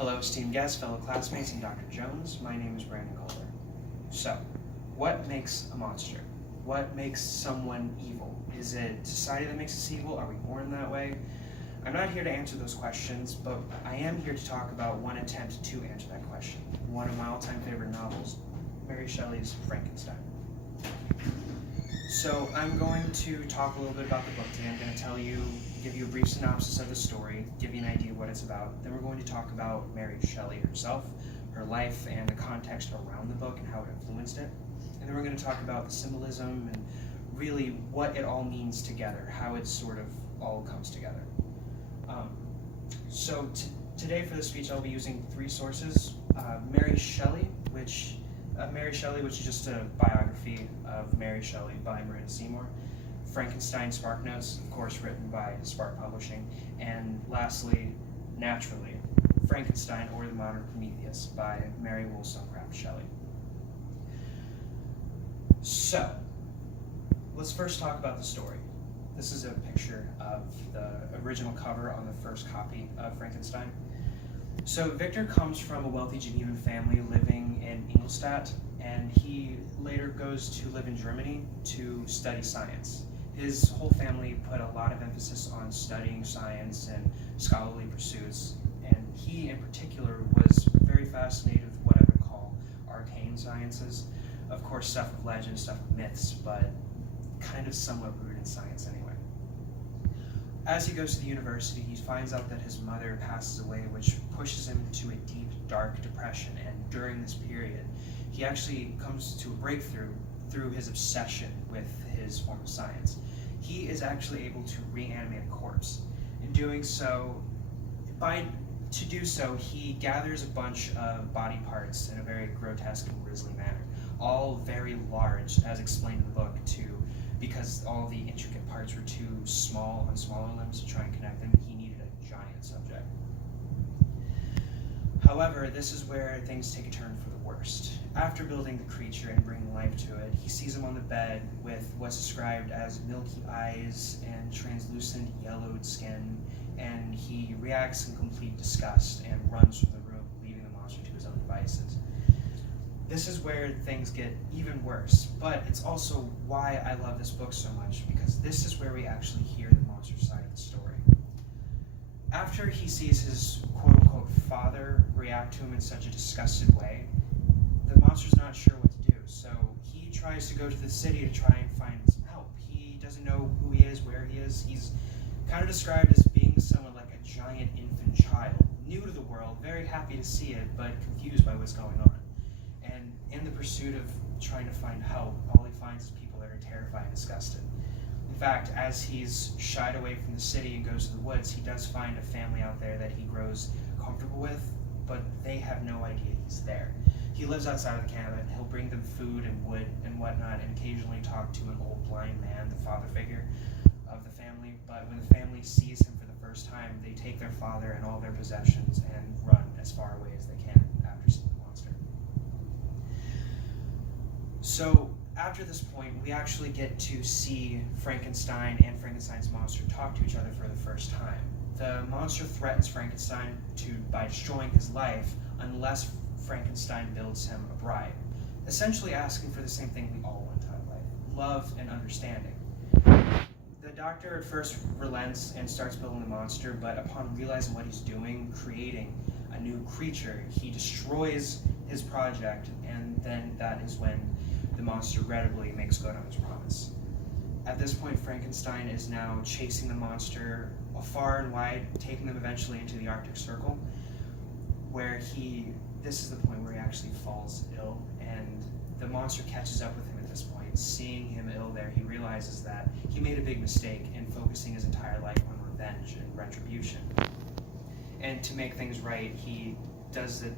Hello, esteemed guests, fellow classmates, and Dr. Jones. My name is Brandon Calder. So, what makes a monster? What makes someone evil? Is it society that makes us evil? Are we born that way? I'm not here to answer those questions, but I am here to talk about one attempt to answer that question. One of my all-time favorite novels, Mary Shelley's Frankenstein. So I'm going to talk a little bit about the book today. I'm going to give you a brief synopsis of the story, give you an idea of what it's about. Then we're going to talk about Mary Shelley herself, her life, and the context around the book and how it influenced it. And then we're going to talk about the symbolism and really what it all means together, how it sort of all comes together. Today for the speech I'll be using three sources. Mary Shelley, which is just a biography of Mary Shelley by Marin Seymour. Frankenstein Spark Notes, of course, written by Spark Publishing. And lastly, naturally, Frankenstein or the Modern Prometheus by Mary Wollstonecraft Shelley. So, let's first talk about the story. This is a picture of the original cover on the first copy of Frankenstein. So Victor comes from a wealthy Genevan family living in Ingolstadt, and he later goes to live in Germany to study science. His whole family put a lot of emphasis on studying science and scholarly pursuits, and he in particular was very fascinated with what I would call arcane sciences. Of course, stuff of legend, stuff of myths, but kind of somewhat rooted in science anyway. As he goes to the university, he finds out that his mother passes away, which pushes him to a deep, dark depression. And during this period, he actually comes to a breakthrough through his obsession with his form of science. He is actually able to reanimate a corpse. In doing so, he gathers a bunch of body parts in a very grotesque and grisly manner, all very large, as explained in the book, because all the intricate parts were too small on smaller limbs to try and connect them. He needed a giant subject. However, this is where things take a turn for the worst. After building the creature and bringing life to it, he sees him on the bed with what's described as milky eyes and translucent yellowed skin, and he reacts in complete disgust and runs from the room, leaving the monster to his own devices. This is where things get even worse, but it's also why I love this book so much, because this is where we actually hear the monster side of the story. After he sees his quote-unquote father react to him in such a disgusted way, the monster's not sure what to do, so he tries to go to the city to try and find some help. He doesn't know who he is, where he is. He's kind of described as being someone like a giant infant child, new to the world, very happy to see it, but confused by what's going on. And in the pursuit of trying to find help, all he finds is people that are terrified and disgusted. In fact, as he's shied away from the city and goes to the woods, he does find a family out there that he grows comfortable with, but they have no idea he's there. He lives outside of the cabin. He'll bring them food and wood and whatnot, and occasionally talk to an old blind man, the father figure of the family. But when the family sees him for the first time, they take their father and all their possessions and run as far away as they can after seeing the monster. So after this point, we actually get to see Frankenstein and Frankenstein's monster talk to each other for the first time. The monster threatens Frankenstein by destroying his life unless Frankenstein builds him a bride, essentially asking for the same thing we all want out of life: love and understanding. The doctor at first relents and starts building the monster, but upon realizing what he's doing, creating a new creature, he destroys his project, and then that is when the monster regrettably makes good on his promise. At this point, Frankenstein is now chasing the monster far and wide, taking them eventually into the Arctic Circle, where this is the point where he actually falls ill, and the monster catches up with him at this point. Seeing him ill there, he realizes that he made a big mistake in focusing his entire life on revenge and retribution. And to make things right, he does the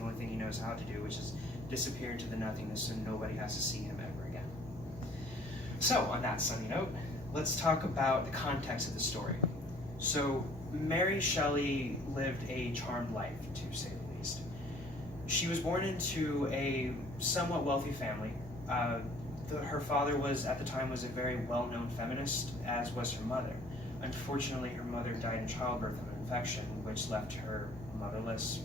only thing he knows how to do, which is disappear into the nothingness so nobody has to see him ever again. So, on that sunny note, let's talk about the context of the story. So, Mary Shelley lived a charmed life, to say the least. She was born into a somewhat wealthy family. Her father at the time was a very well-known feminist, as was her mother. Unfortunately, her mother died in childbirth of an infection, which left her motherless.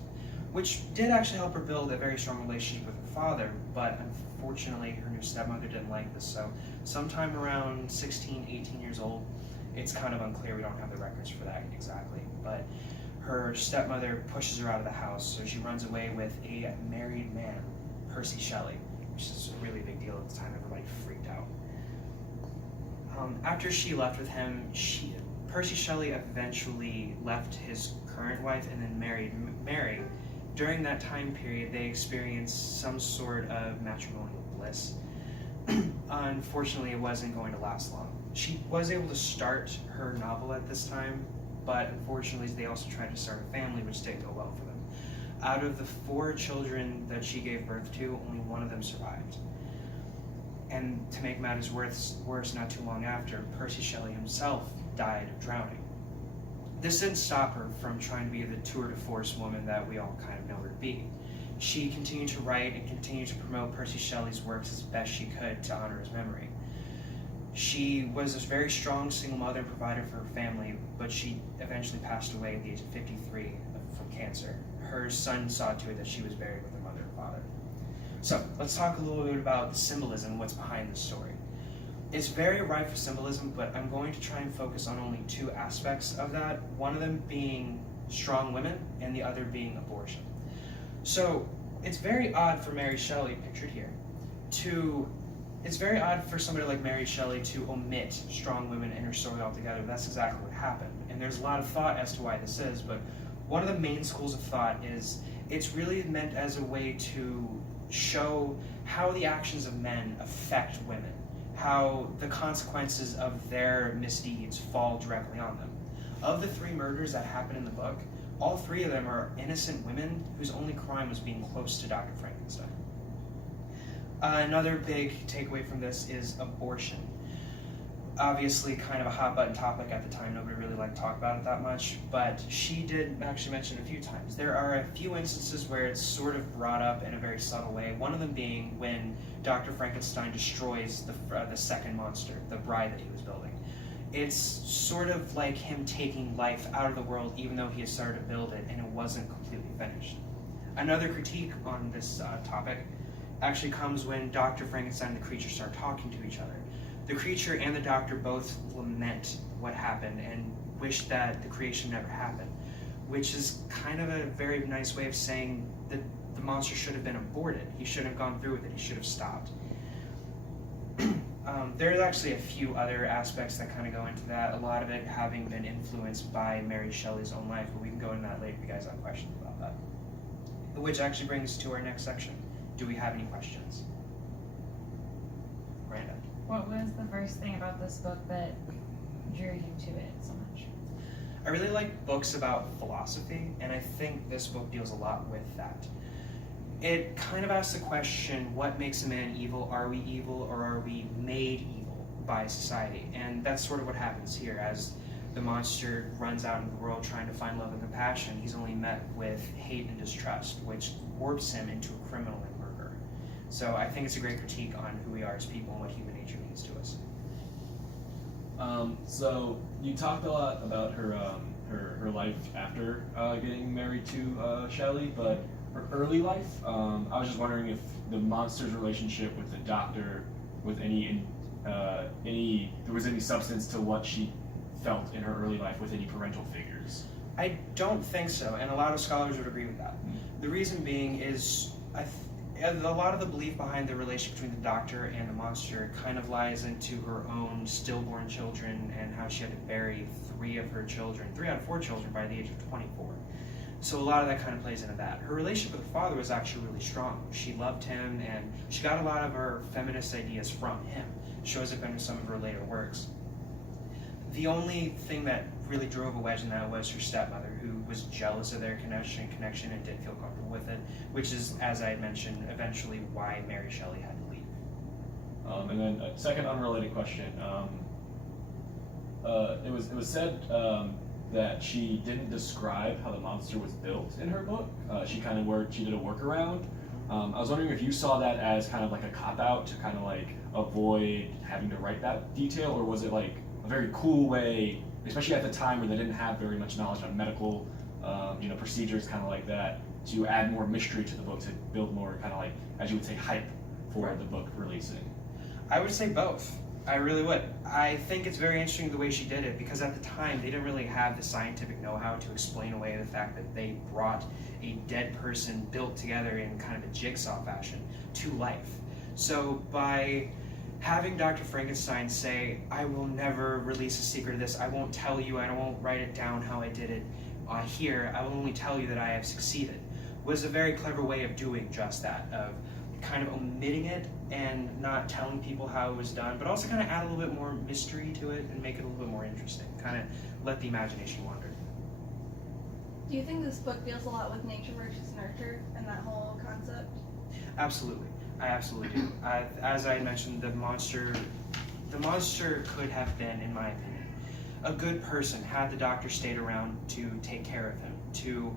which did actually help her build a very strong relationship with her father, but unfortunately her new stepmother didn't like this. So sometime around 16, 18 years old, it's kind of unclear, we don't have the records for that exactly, but her stepmother pushes her out of the house, so she runs away with a married man, Percy Shelley, which is a really big deal at the time. Everybody freaked out. After she left with him, Percy Shelley eventually left his current wife and then married Mary. During that time period, they experienced some sort of matrimonial bliss. Unfortunately, it wasn't going to last long. She was able to start her novel at this time, but unfortunately, they also tried to start a family, which didn't go well for them. Out of the 4 children that she gave birth to, only one of them survived. And to make matters worse, not too long after, Percy Shelley himself died of drowning. This didn't stop her from trying to be the tour de force woman that we all kind of know her to be. She continued to write and continued to promote Percy Shelley's works as best she could to honor his memory. She was a very strong single mother and provider for her family, but she eventually passed away at the age of 53 from cancer. Her son saw to it that she was buried with her mother and father. So let's talk a little bit about the symbolism, what's behind the story. It's very rife with symbolism, but I'm going to try and focus on only 2 aspects of that, one of them being strong women and the other being abortion. So it's very odd for Mary Shelley, pictured here, it's very odd for somebody like Mary Shelley to omit strong women in her story altogether. That's exactly what happened. And there's a lot of thought as to why this is, but one of the main schools of thought is it's really meant as a way to show how the actions of men affect women, how the consequences of their misdeeds fall directly on them. Of the 3 murders that happen in the book, all 3 of them are innocent women whose only crime was being close to Dr. Frankenstein. Another big takeaway from this is abortion. Obviously kind of a hot button topic at the time, nobody really liked to talk about it that much, but she did actually mention it a few times. There are a few instances where it's sort of brought up in a very subtle way, one of them being when Dr. Frankenstein destroys the second monster, the bride that he was building. It's sort of like him taking life out of the world even though he had started to build it and it wasn't completely finished. Another critique on this topic actually comes when Dr. Frankenstein and the creature start talking to each other. The creature and the doctor both lament what happened and wish that the creation never happened, which is kind of a very nice way of saying that the monster should have been aborted. He shouldn't have gone through with it. He should have stopped. There's actually a few other aspects that kind of go into that, a lot of it having been influenced by Mary Shelley's own life, but we can go into that later if you guys have questions about that. Which actually brings us to our next section. Do we have any questions? Miranda. What was the first thing about this book that drew you to it so much? I really like books about philosophy, and I think this book deals a lot with that. It kind of asks the question, what makes a man evil? Are we evil, or are we made evil by society? And that's sort of what happens here. As the monster runs out into the world trying to find love and compassion, he's only met with hate and distrust, which warps him into a criminal and murderer. So I think it's a great critique on who we are as people and what human nature means to us. So you talked a lot about her life after getting married to Shelley, but her early life, I was just wondering if the monster's relationship with the doctor, with there was any substance to what she felt in her early life with any parental figures. I don't think so, and a lot of scholars would agree with that. The reason being is a lot of the belief behind the relationship between the doctor and the monster kind of lies into her own stillborn children and how she had to bury 3 out of 4 children by the age of 24. So a lot of that kind of plays into that. Her relationship with her father was actually really strong. She loved him, and she got a lot of her feminist ideas from him. It shows up in some of her later works. The only thing that really drove a wedge in that was her stepmother, who was jealous of their connection and didn't feel comfortable with it, which is, as I had mentioned, eventually why Mary Shelley had to leave. And then a second unrelated question. It was said that she didn't describe how the monster was built in her book. She did a workaround. I was wondering if you saw that as kind of like a cop-out to kind of like avoid having to write that detail, or was it like a very cool way, especially at the time where they didn't have very much knowledge on medical procedures kind of like that to add more mystery to the book, to build more kind of like, as you would say, hype for Right. the book releasing? I would say both. I really would. I think it's very interesting the way she did it, because at the time they didn't really have the scientific know-how to explain away the fact that they brought a dead person built together in kind of a jigsaw fashion to life. So by having Dr. Frankenstein say, I will never release a secret of this, I won't tell you, I won't write it down how I did it here, I will only tell you that I have succeeded, was a very clever way of doing just that, of kind of omitting it and not telling people how it was done, but also kind of add a little bit more mystery to it and make it a little bit more interesting, kind of let the imagination wander. Do you think this book deals a lot with nature versus nurture and that whole concept? Absolutely, I absolutely do. As I mentioned, the monster could have been, in my opinion, a good person had the doctor stayed around to take care of him, to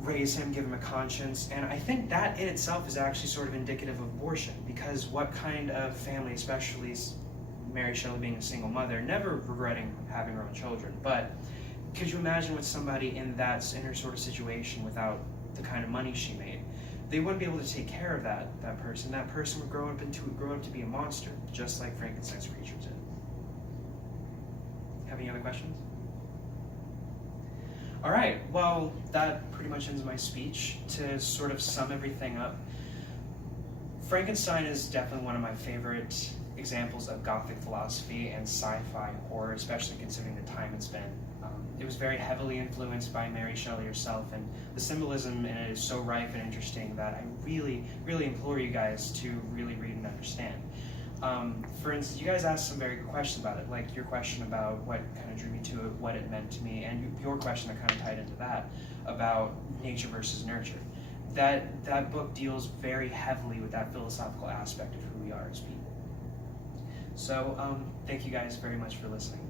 raise him, give him a conscience, and I think that in itself is actually sort of indicative of abortion, because what kind of family, especially Mary Shelley being a single mother, never regretting having her own children, but could you imagine with somebody in her sort of situation without the kind of money she made? They wouldn't be able to take care of that person. That person would grow up to be a monster, just like Frankenstein's creature did. Have any other questions? All right, well, that pretty much ends my speech. To sort of sum everything up, Frankenstein is definitely one of my favorite examples of Gothic philosophy and sci-fi horror, especially considering the time it's been. It was very heavily influenced by Mary Shelley herself, and the symbolism in it is so ripe and interesting that I really, really implore you guys to really read and understand. For instance, you guys asked some very good questions about it, like your question about what kind of drew me to it, what it meant to me, and your question that kind of tied into that, about nature versus nurture. That book deals very heavily with that philosophical aspect of who we are as people. So, thank you guys very much for listening.